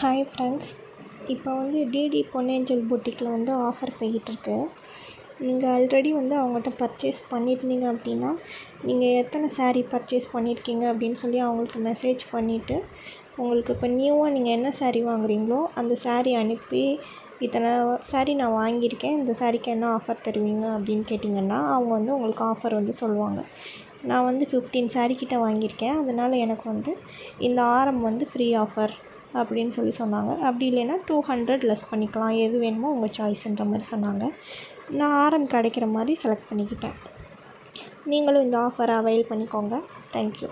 Hi friends, இப்போ வந்து DD பொன்னேஞ்சல் பொட்டிக்கில் வந்து ஆஃபர் போய்கிட்டுருக்கு. நீங்கள் ஆல்ரெடி வந்து அவங்கள்ட்ட பர்ச்சேஸ் பண்ணியிருந்தீங்க அப்படின்னா, நீங்கள் எத்தனை ஸாரீ பர்ச்சேஸ் பண்ணியிருக்கீங்க அப்படின்னு சொல்லி அவங்களுக்கு மெசேஜ் பண்ணிவிட்டு, உங்களுக்கு இப்போ நியூவாக நீங்கள் என்ன ஸாரீ வாங்குறீங்களோ அந்த ஸாரீ அனுப்பி, இத்தனை ஸாரீ நான் வாங்கியிருக்கேன், இந்த ஸாரீக்கு என்ன ஆஃபர் தருவீங்க அப்படின்னு கேட்டிங்கன்னா, அவங்க வந்து உங்களுக்கு ஆஃபர் வந்து சொல்லுவாங்க. நான் வந்து 15 ஸாரீ கிட்ட வாங்கியிருக்கேன், அதனால் எனக்கு வந்து இந்த ஆரம் வந்து ஃப்ரீ ஆஃபர் அப்படின்னு சொன்னாங்க. அப்படி இல்லைன்னா 200 லெஸ் பண்ணிக்கலாம், எது வேணுமோ உங்கள் சாய்ஸுன்ற மாதிரி சொன்னாங்க. நான் ஆரம் கிடைக்கிற மாதிரி செலக்ட் பண்ணிக்கிட்டேன். நீங்களும் இந்த ஆஃபரை அவைல் பண்ணிக்கோங்க. தேங்க்யூ.